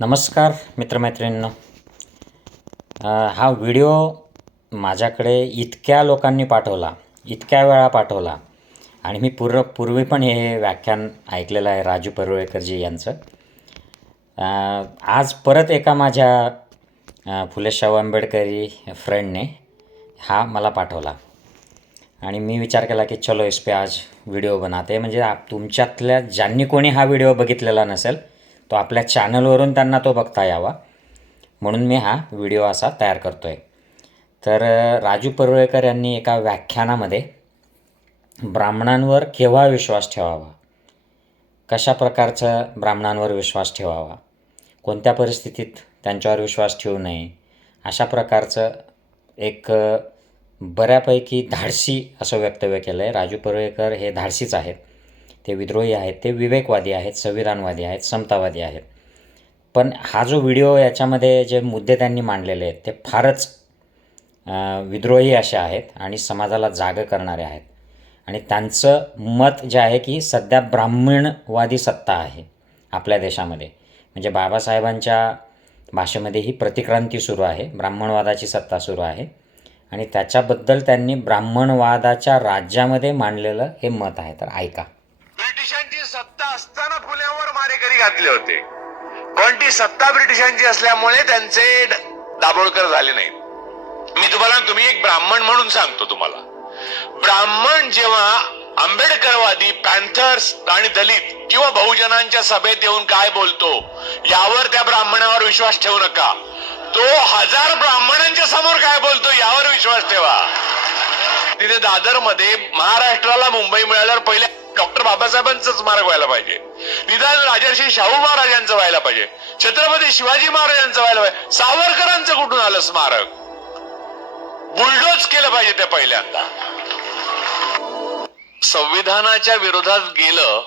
नमस्कार मित्रमैत्रिणींनो. हा व्हिडिओ माझ्याकडे इतक्या लोकांनी पाठवला इतक्या वेळा पाठवला. आणि मी पूर्व पूर्वी पण हे व्याख्यान ऐकलेलं आहे राजू परुळेकरजी यांचं. आज परत एका माझ्या फुले शाहू आंबेडकरी फ्रेंडने हा मला पाठवला. आणि मी विचार केला की चलो इस पे आज व्हिडिओ बनाते. म्हणजे तुमच्यातल्या ज्यांनी कोणी हा व्हिडिओ बघितलेला नसेल तो आपल्या चॅनलवरून त्यांना तो बघता यावा. म्हणून मी हा व्हिडिओ असा तयार करतो आहे तर राजू परुळेकर यांनी एका व्याख्यानामध्ये ब्राह्मणांवर केव्हा विश्वास ठेवावा? कशा प्रकारचा ब्राह्मणांवर विश्वास ठेवावा? कोणत्या परिस्थितीत त्यांच्यावर विश्वास ठेवू नये? अशा प्रकारचं एक बऱ्यापैकी धाडसी असं वक्तव्य केलं आहे राजू परुळेकर हे धाडसीच आहेत. ते विद्रोही आहेत ते विवेकवादी आहेत संविधानवादी आहेत समतावादी आहेत. पण हा जो व्हिडिओ याच्यामध्ये जे मुद्दे त्यांनी मांडलेले आहेत ते फारच विद्रोही असे आहेत आणि समाजाला जागं करणारे आहेत. आणि त्यांचं मत जे आहे की सध्या ब्राह्मणवादी सत्ता आहे आपल्या देशामध्ये. म्हणजे बाबासाहेबांच्या भाषेमध्ये ही प्रतिक्रांती सुरू आहे ब्राह्मणवादाची सत्ता सुरू आहे. आणि त्याच्याबद्दल त्यांनी ब्राह्मणवादाच्या राज्यामध्ये मांडलेलं हे मत आहे. तर ऐका ब्रिटिशांची सत्ता असताना फुल्यावर घातले होते. पण ती सत्ता ब्रिटिशांची असल्यामुळे त्यांचे दाभोळकर झाले नाहीत. मी तुम्हाला तुम्ही एक ब्राह्मण म्हणून सांगतो तुम्हाला. ब्राह्मण जेव्हा आंबेडकरवादी पॅन्थर्स आणि दलित किंवा बहुजनांच्या सभेत येऊन काय बोलतो यावर त्या ब्राह्मणावर विश्वास ठेवू नका. तो हजार ब्राह्मणांच्या समोर काय बोलतो यावर विश्वास ठेवा. तिथे दादरमध्ये महाराष्ट्राला मुंबई मिळाल्यावर पहिल्या डॉक्टर बाबासाहेबांच स्मारक व्हायला पाहिजे. निदान राजर्षी शाहू महाराजांचं व्हायला पाहिजे. छत्रपती शिवाजी महाराजांचं व्हायला पाहिजे. सावरकरांचं कुठून आलं स्मारक? बुलडोज केलं पाहिजे ते पहिल्यांदा. संविधानाच्या विरोधात गेलं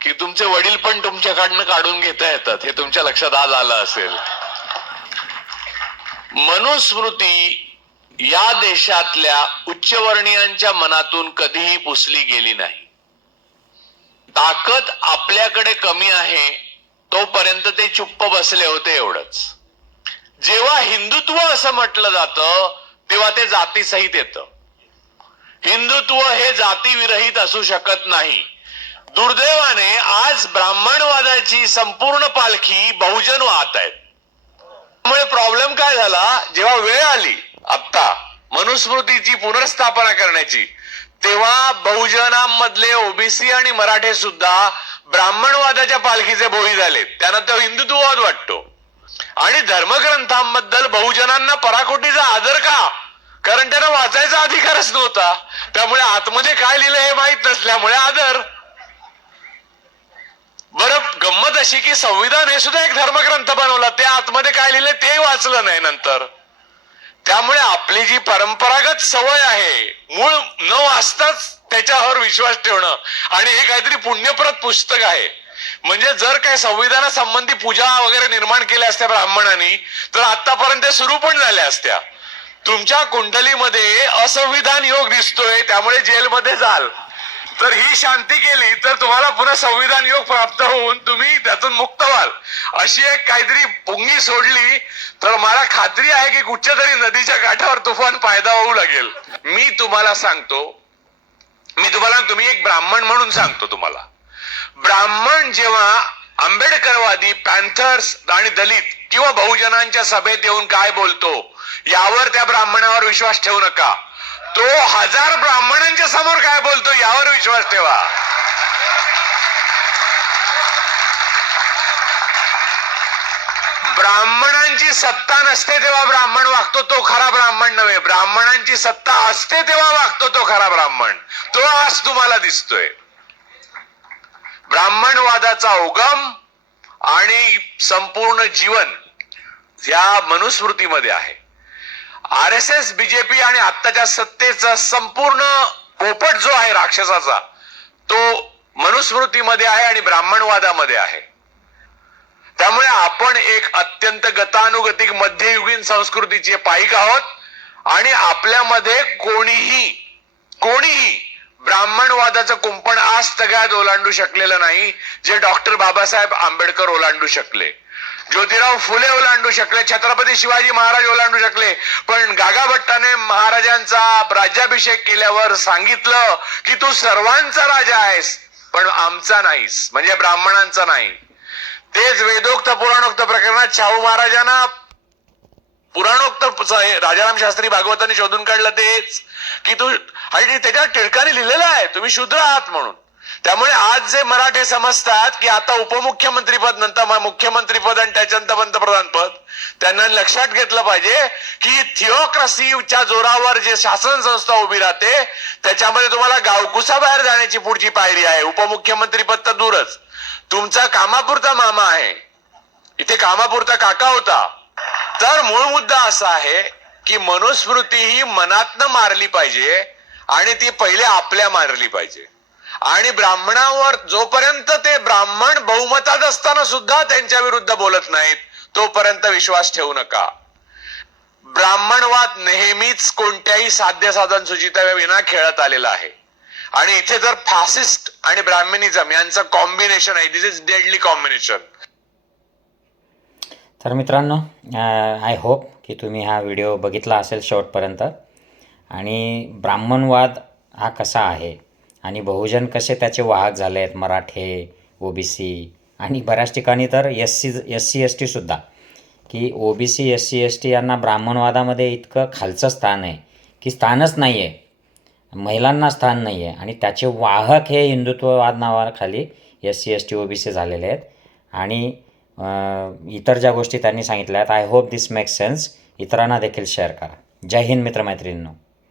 की तुमचे वडील पण तुमच्याकडनं काढून घेता येतात. हे तुमच्या लक्षात आज आलं असेल. मनुस्मृती या देशातल्या उच्चवर्णीयांच्या मनातून कधीही पुसली गेली नाही. ताकद आपल्याकडे कमी आहे तोपर्यंत ते चुप्प बसले होते एवढंच. जेव्हा हिंदुत्व असं म्हटलं जातं तेव्हा ते जातीसहित येतं. हिंदुत्व हे जातीविरहित असू शकत नाही. दुर्दैवाने आज ब्राह्मणवादाची संपूर्ण पालखी बहुजन वाहत आहेत. त्यामुळे प्रॉब्लेम काय झाला? जेव्हा वेळ आली आत्ता मनुस्मृतीची पुनर्स्थापना करण्याची तेव्हा बहुजनांमधले ओबीसी आणि मराठे सुद्धा ब्राह्मणवादाच्या पालखीचे भोई झाले. त्यांना तो हिंदुत्ववाद वाटतो. आणि धर्मग्रंथांबद्दल बहुजनांना पराकोटीचा आदर का? कारण त्यांना वाचायचा अधिकारच नव्हता. त्यामुळे आतमध्ये काय लिहिलं हे माहीत नसल्यामुळे आदर. बरं गंमत अशी की संविधान हे सुद्धा एक धर्मग्रंथ बनवला. ते आतमध्ये काय लिहिलं ते वाचलं नाही नंतर. त्यामुळे आपली जी परंपरागत सवय आहे मूळ न वाचताच त्याच्यावर विश्वास ठेवणं आणि हे काहीतरी पुण्यप्रत पुस्तक आहे. म्हणजे जर काही संविधानासंबंधी पूजा वगैरे निर्माण केल्या असत्या ब्राह्मणांनी तर आतापर्यंत सुरू पण झाल्या असत्या. तुमच्या कुंडलीमध्ये असंविधान योग दिसतोय त्यामुळे जेलमध्ये जाल. तर ही शांती केली तर तुम्हाला पुन्हा संविधान योग प्राप्त होऊन तुम्ही त्यातून मुक्त व्हाल. अशी एक काहीतरी पुंगी सोडली तर मला खात्री आहे की कुठच्या तरी नदीच्या काठावर तुफान फायदा होऊ लागेल. मी तुम्हाला सांगतो मी तुम्हाला तुम्ही एक ब्राह्मण म्हणून सांगतो तुम्हाला. ब्राह्मण जेव्हा आंबेडकरवादी पॅन्थर्स आणि दलित किंवा बहुजनांच्या सभेत येऊन काय बोलतो यावर त्या ब्राह्मणावर विश्वास ठेवू नका. तो हजार ब्राह्मणांच्या समोर काय बोलतो यावर विश्वास ठेवा. ब्राह्मणांची सत्ता नसते तेव्हा ब्राह्मण वागतो तो खरा ब्राह्मण नव्हे. ब्राह्मणांची सत्ता असते तेव्हा वागतो तो खरा ब्राह्मण. तो आज तुम्हाला दिसतोय. ब्राह्मणवादाचा उगम आणि संपूर्ण जीवन या मनुस्मृतीमध्ये आहे. आर एस एस बीजेपी आणि आत्ताच्या सत्तेचा संपूर्ण पोपट जो आहे राक्षसाचा तो मनुस्मृतीमध्ये आहे आणि ब्राह्मणवादामध्ये आहे. त्यामुळे आपण एक अत्यंत गतानुगतिक मध्ययुगीन संस्कृतीचे पाईक आहोत आणि आपल्यामध्ये कोणीही कोणीही ब्राह्मणवादाचं कुंपण आज तगायत ओलांडू शकलेलं नाही जे डॉक्टर बाबासाहेब आंबेडकर ओलांडू शकले. ज्योतिराव फुले ओलांडू शकले छत्रपती शिवाजी महाराज ओलांडू शकले. पण गागा भट्टाने महाराजांचा राज्याभिषेक केल्यावर सांगितलं की तू सर्वांचा राजा आहेस पण आमचा नाहीस म्हणजे ब्राह्मणांचा नाही. तेच वेदोक्त पुराणोक्त प्रकरणात शाहू महाराजांना पुराणोक्त हे राजाराम शास्त्री भागवतांनी शोधून काढलं तेच की तू आणि त्याच्या टिळकाने लिहिलेलं आहे तुम्ही शूद्र आहात म्हणून. त्यामुळे आज जे मराठे समजतात की आता उपमुख्यमंत्रीपद नंतर मुख्यमंत्रीपद आणि त्याच्यानंतर पंतप्रधान पद त्यांना लक्षात घेतलं पाहिजे की थिओक्रसीच्या जोरावर जे शासन संस्था उभी राहते त्याच्यामध्ये तुम्हाला गावकुसा बाहेर जाण्याची पुढची पायरी आहे. उपमुख्यमंत्रीपद तर दूरच. तुमचा कामापुरता मामा आहे. इथे कामापुरता काका होता. तर मूळ मुद्दा असा आहे की मनुस्मृती ही मनातनं मारली पाहिजे आणि ती पहिले आपल्या मारली पाहिजे. आणि ब्राह्मणावर जोपर्यंत ते ब्राह्मण बहुमतात असताना सुद्धा त्यांच्या विरुद्ध बोलत नाहीत तोपर्यंत विश्वास ठेवू नका. ब्राह्मणवाद नेहमीच कोणत्याही साध्य साधन विना खेळत आलेला आहे. आणि इथे जर फासिस्ट आणि ब्राह्मणिझम यांचं कॉम्बिनेशन आहे दिस इज डेडली कॉम्बिनेशन तर मित्रांनो आय होप की तुम्ही हा व्हिडिओ बघितला असेल शेवटपर्यंत आणि ब्राह्मणवाद हा कसा आहे? आणि बहुजन कसे त्याचे वाहक झाले आहेत? मराठे ओ बी सी आणि बऱ्याच ठिकाणी तर S C S C S टीसुद्धा की O B C S C S T यांना ब्राह्मणवादामध्ये इतकं खालचं स्थान आहे की स्थानच नाही आहे महिलांना स्थान नाही आहे आणि त्याचे वाहक हे हिंदुत्ववाद नावाखाली S C S T O B C झालेले आहेत. आणि इतर ज्या गोष्टी त्यांनी सांगितल्या आहेत I hope this makes sense इतरांना देखील शेअर करा. जय हिंद मित्रमैत्रिणींनो.